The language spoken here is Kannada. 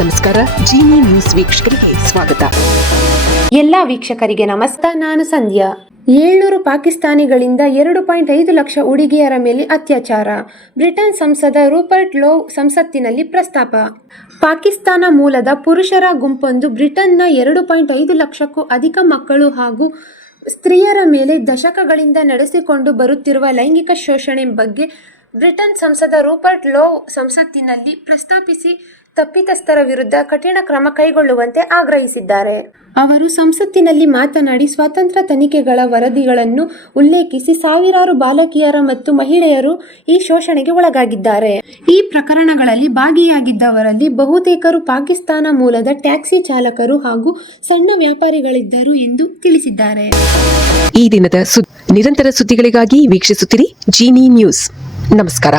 ನಮಸ್ಕಾರ. ಜೀನಿ ನ್ಯೂಸ್ ವೀಕ್ಷಕರಿಗೆ ಸ್ವಾಗತ. ಎಲ್ಲ ವೀಕ್ಷಕರಿಗೆ ನಮಸ್ಕಾರ. ನಾನು ಸಂಧ್ಯಾ. 700 ಪಾಕಿಸ್ತಾನಿಗಳಿಂದ 2.5 ಲಕ್ಷ ಹುಡುಗಿಯರ ಮೇಲೆ ಅತ್ಯಾಚಾರ. ಬ್ರಿಟನ್ ಸಂಸದ ರೂಪರ್ಟ್ ಲೋವ್ ಸಂಸತ್ತಿನಲ್ಲಿ ಪ್ರಸ್ತಾಪ. ಪಾಕಿಸ್ತಾನ ಮೂಲದ ಪುರುಷರ ಗುಂಪೊಂದು ಬ್ರಿಟನ್ನ 2.5 ಲಕ್ಷಕ್ಕೂ ಅಧಿಕ ಮಕ್ಕಳು ಹಾಗೂ ಸ್ತ್ರೀಯರ ಮೇಲೆ ದಶಕಗಳಿಂದ ನಡೆಸಿಕೊಂಡು ಬರುತ್ತಿರುವ ಲೈಂಗಿಕ ಶೋಷಣೆ ಬಗ್ಗೆ ಬ್ರಿಟನ್ ಸಂಸದ ರೂಪರ್ಟ್ ಲೋವ್ ಸಂಸತ್ತಿನಲ್ಲಿ ಪ್ರಸ್ತಾಪಿಸಿ ತಪ್ಪಿತಸ್ಥರ ವಿರುದ್ಧ ಕಠಿಣ ಕ್ರಮ ಕೈಗೊಳ್ಳುವಂತೆ ಆಗ್ರಹಿಸಿದ್ದಾರೆ. ಅವರು ಸಂಸತ್ತಿನಲ್ಲಿ ಮಾತನಾಡಿ, ಸ್ವತಂತ್ರ ತನಿಖೆಗಳ ವರದಿಗಳನ್ನು ಉಲ್ಲೇಖಿಸಿ ಸಾವಿರಾರು ಬಾಲಕಿಯರ ಮತ್ತು ಮಹಿಳೆಯರು ಈ ಶೋಷಣೆಗೆ ಒಳಗಾಗಿದ್ದಾರೆ. ಈ ಪ್ರಕರಣಗಳಲ್ಲಿ ಭಾಗಿಯಾಗಿದ್ದವರಲ್ಲಿ ಬಹುತೇಕರು ಪಾಕಿಸ್ತಾನ ಮೂಲದ ಟ್ಯಾಕ್ಸಿ ಚಾಲಕರು ಹಾಗೂ ಸಣ್ಣ ವ್ಯಾಪಾರಿಗಳಿದ್ದರು ಎಂದು ತಿಳಿಸಿದ್ದಾರೆ. ಈ ದಿನದ ನಿರಂತರ ಸುದ್ದಿಗಳಿಗಾಗಿ ವೀಕ್ಷಿಸುತ್ತಿರಿ ಜೀನಿ ನ್ಯೂಸ್. ನಮಸ್ಕಾರ.